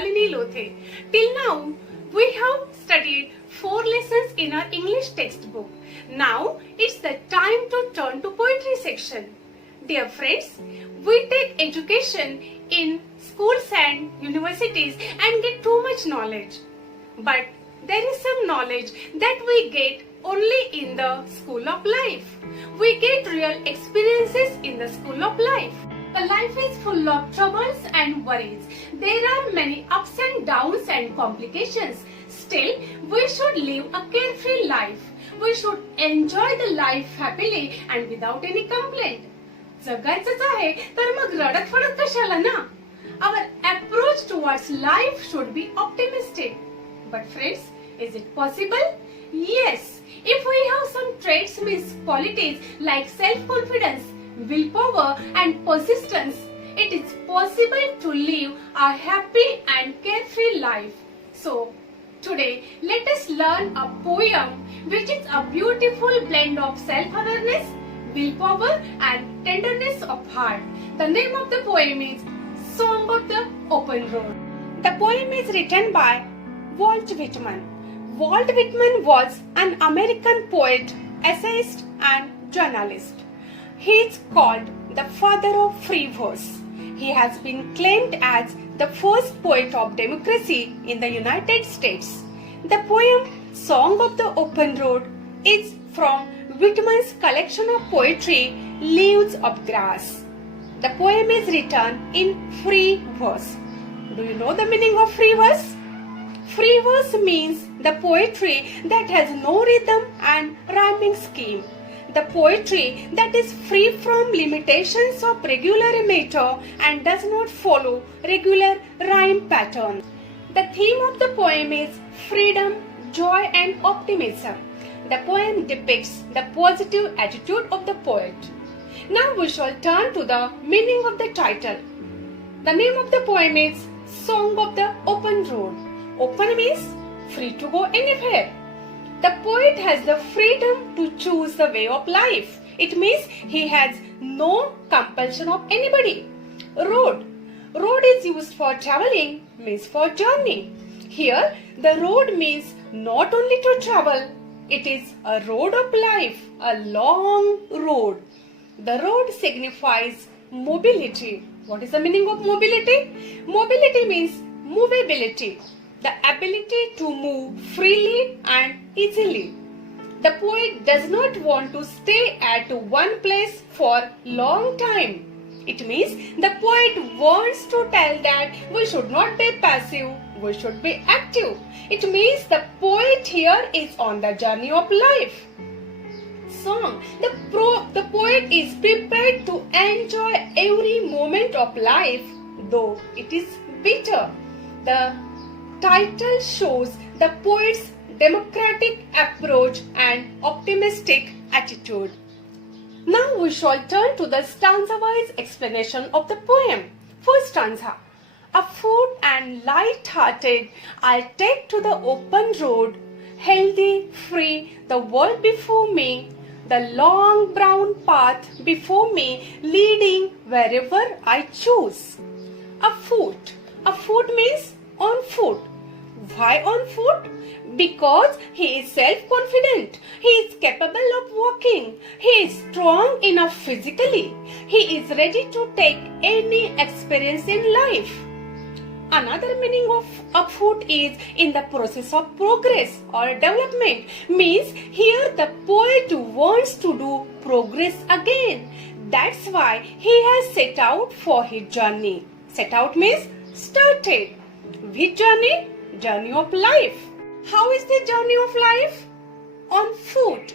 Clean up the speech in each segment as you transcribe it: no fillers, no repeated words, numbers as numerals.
Nalini Lothe. Till now, we have studied 4 lessons in our English textbook. Now, it's the time to turn to poetry section. Dear friends, we take education in schools and universities and get too much knowledge. But there is some knowledge that we get only in the school of life. We get real experiences in the school of life. The life is full of troubles and worries. There are many ups and downs and complications. Still, we should live a carefree life. We should enjoy the life happily and without any complaint. जगायचंच आहे तर मग रडत फडत कशाला ना? Our approach towards life should be optimistic. But friends, is it possible? Yes. If we have some traits means qualities like self-confidence, willpower and persistence, it is possible to live a happy and carefree life. So, today let us learn a poem which is a beautiful blend of self-awareness, willpower and tenderness of heart. The name of the poem is Song of the Open Road. The poem is written by Walt Whitman. Walt Whitman was an American poet, essayist and journalist. He is called the father of free verse. He has been claimed as the first poet of democracy in the United States. The poem Song of the Open Road is from Whitman's collection of poetry, Leaves of Grass. The poem is written in free verse. Do you know the meaning of free verse? Free verse means the poetry that has no rhythm and rhyming scheme. The poetry that is free from limitations of regular meter and does not follow regular rhyme pattern. The theme of the poem is freedom, joy and optimism. The poem depicts the positive attitude of the poet. Now we shall turn to the meaning of the title. The name of the poem is Song of the Open Road. Open means free to go anywhere. The poet has the freedom to choose the way of life. It means he has no compulsion of anybody. Road. Road is used for traveling, means for journey. Here, the road means not only to travel, it is a road of life, a long road. The road signifies mobility. What is the meaning of mobility? Mobility means movability, the ability to move freely and easily. The poet does not want to stay at one place for long time. It means the poet wants to tell that we should not be passive, we should be active. It means the poet here is on the journey of life. Song. The poet is prepared to enjoy every moment of life, though it is bitter. The title shows the poet's democratic approach and optimistic attitude. Now we shall turn to the stanza-wise explanation of the poem. First stanza. Afoot and light-hearted, I'll take to the open road, healthy, free, the world before me, the long brown path before me, leading wherever I choose. Afoot. Afoot means on foot. Why on foot? Because he is self-confident. He is capable of walking. He is strong enough physically. He is ready to take any experience in life. Another meaning of afoot is in the process of progress or development. Means here the poet wants to do progress again. That's why he has set out for his journey. Set out means started. Which journey? Journey of life. How is the journey of life? On foot.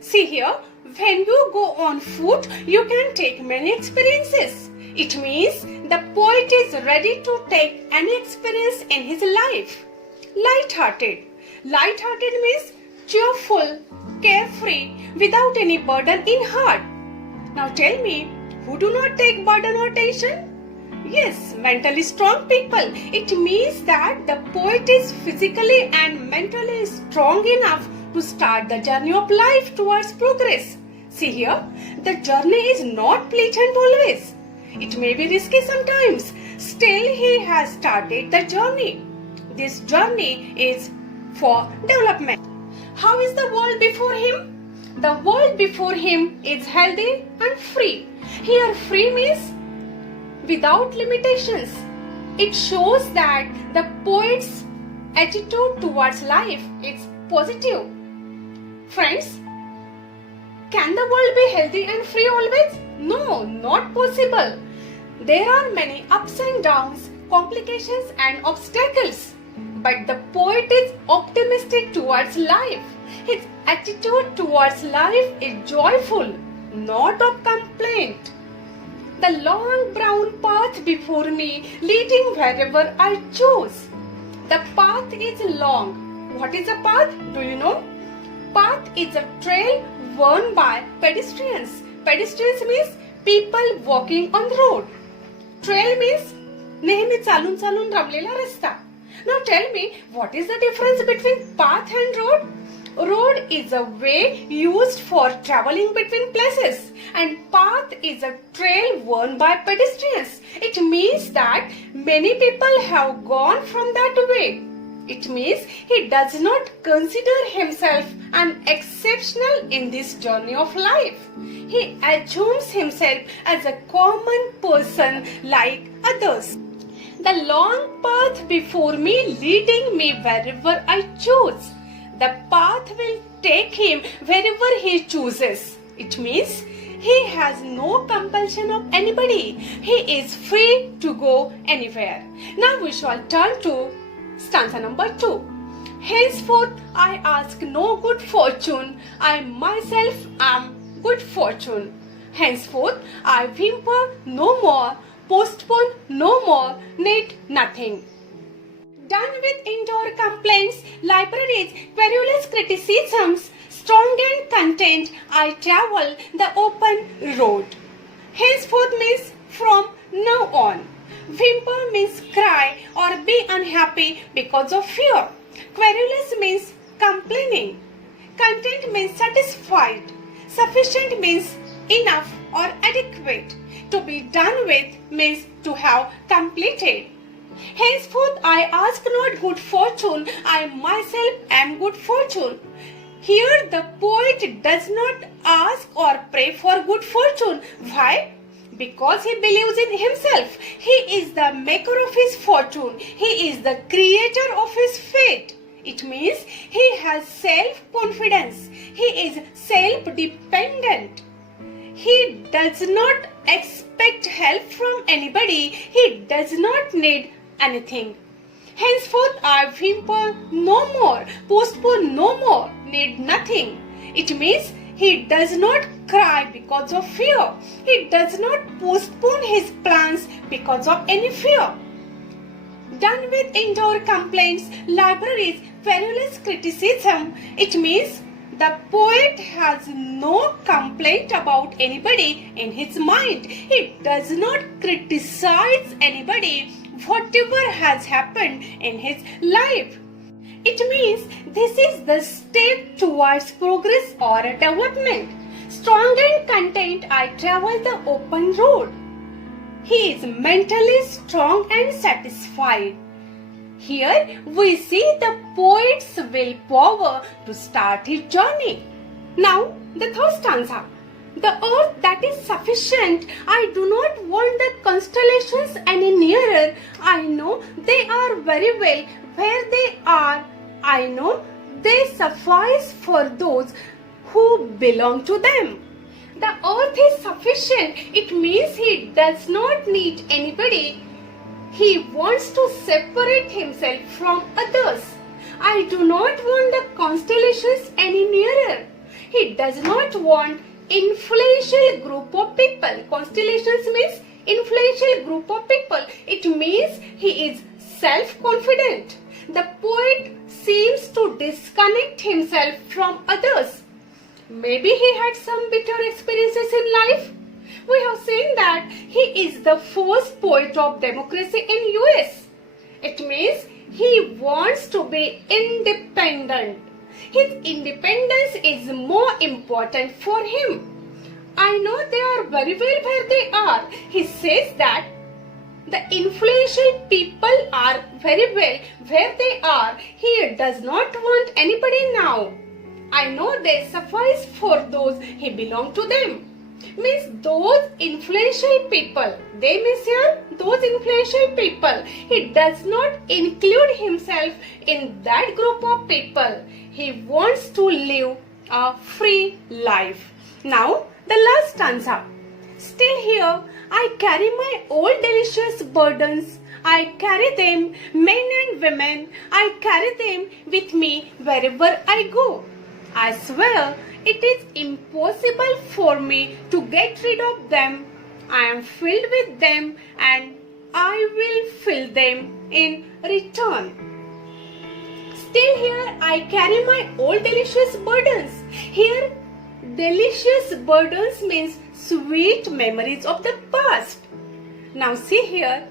See here, when you go on foot, you can take many experiences. It means the poet is ready to take any experience in his life. Light-hearted. Light-hearted means cheerful, carefree, without any burden in heart. Now tell me, who do not take burden or tension? Yes, mentally strong people. It means that the poet is physically and mentally strong enough to start the journey of life towards progress. See here, the journey is not pleasant always. It may be risky sometimes. Still he has started the journey. This journey is for development. How is the world before him? The world before him is healthy and free. Here free means without limitations. It shows that the poet's attitude towards life is positive. Friends, can the world be healthy and free always? No, not possible. There are many ups and downs, complications and obstacles. But the poet is optimistic towards life. His attitude towards life is joyful, not of complaint. The long brown path before me, leading wherever I choose. The path is long. What is a path? Do you know? Path is a trail worn by pedestrians. Pedestrians means people walking on the road. Trail means नेहमी चालून चालून रमलेला रस्ता. Now tell me, what is the difference between path and road? Road is a way used for traveling between places, and path is a trail worn by pedestrians. It means that many people have gone from that way. It means he does not consider himself an exceptional in this journey of life. He assumes himself as a common person like others. The long path before me, leading me wherever I choose. The path will take him wherever he chooses. It means he has no compulsion of anybody. He is free to go anywhere. Now we shall turn to stanza number 2. Henceforth I ask no good fortune, I myself am good fortune. Henceforth I whimper no more, postpone no more, need nothing. Done with indoor complaints, libraries, querulous criticisms, strong and content, I travel the open road. Henceforth means from now on. Whimper means cry or be unhappy because of fear. Querulous means complaining. Content means satisfied. Sufficient means enough or adequate. To be done with means to have completed. Henceforth I ask not good fortune, I myself am good fortune. Here the poet does not ask or pray for good fortune. Why? Because he believes in himself. He is the maker of his fortune. He is the creator of his fate. It means he has self-confidence. He is self-dependent. He does not expect help from anybody. He does not need anything. Henceforth I whimper no more, postpone no more, need nothing. It means he does not cry because of fear. He does not postpone his plans because of any fear. Done with indoor complaints, libraries, querulous criticism. It means the poet has no complaint about anybody in his mind. He does not criticize anybody whatever has happened in his life. It means this is the step towards progress or development. Strong and content, I travel the open road. He is mentally strong and satisfied. Here we see the poet's willpower to start his journey. Now the third stanza. The earth that is sufficient, I do not want the constellations any nearer. I know they are very well where they are. I know they suffice for those who belong to them. The earth is sufficient. It means he does not need anybody. He wants to separate himself from others. I do not want the constellations any nearer. He does not want influential group of people. Constellations means influential group of people. It means he is self-confident. The poet seems to disconnect himself from others. Maybe he had some bitter experiences in life. We have seen that he is the first poet of democracy in US. It means he wants to be independent. His independence is more important for him. I know they are very well where they are. He says that The influential people are very well where they are. He does not want anybody now. I know they suffice for those he belong to them. Means those influential people. They means here those influential people. He does not include himself in that group of people. He wants to live a free life. Now the last stanza. Still here I carry my old delicious burdens. I carry them, men and women. I carry them with me wherever I go. I swear it is impossible for me to get rid of them. I am filled with them and I will fill them in return. Still here I carry my old delicious burdens. Here delicious burdens means sweet memories of the past. Now see here,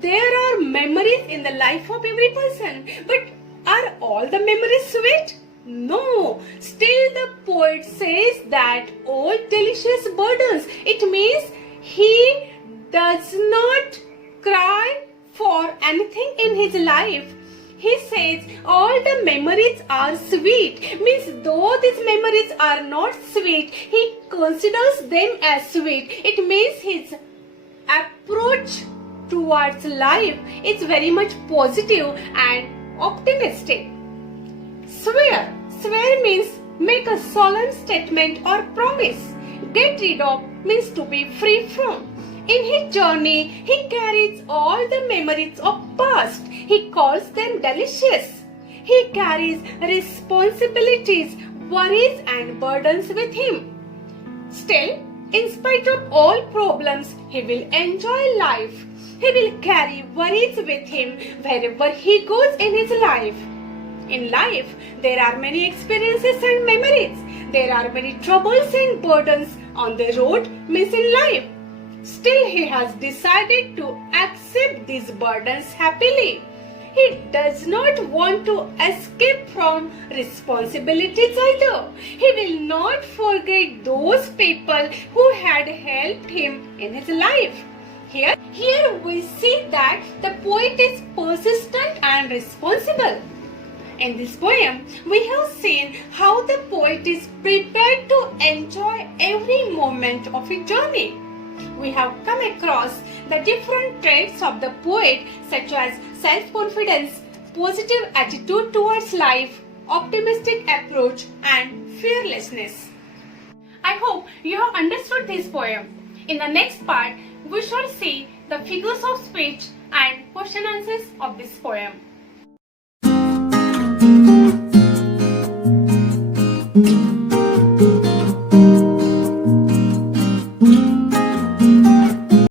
there are memories in the life of every person, but are all the memories sweet? No, still the poet says that all delicious burdens. It means he does not cry for anything in his life. He says all the memories are sweet. Means though these memories are not sweet, he considers them as sweet. It means his approach towards life is very much positive and optimistic. Swear. Swear means make a solemn statement or promise. Get rid of means to be free from. In his journey, he carries all the memories of past. He calls them delicious. He carries responsibilities, worries and burdens with him. Still, in spite of all problems, he will enjoy life. He will carry worries with him wherever he goes in his life. In life, there are many experiences and memories. There are many troubles and burdens on the road, means in life. Still, he has decided to accept these burdens happily. He does not want to escape from responsibilities either. He will not forget those people who had helped him in his life. Here we see that the poet is persistent and responsible. In this poem, we have seen how the poet is prepared to enjoy every moment of his journey. We have come across the different traits of the poet such as self-confidence, positive attitude towards life, optimistic approach and fearlessness. I hope you have understood this poem. In the next part, we shall see the figures of speech and question answers of this poem.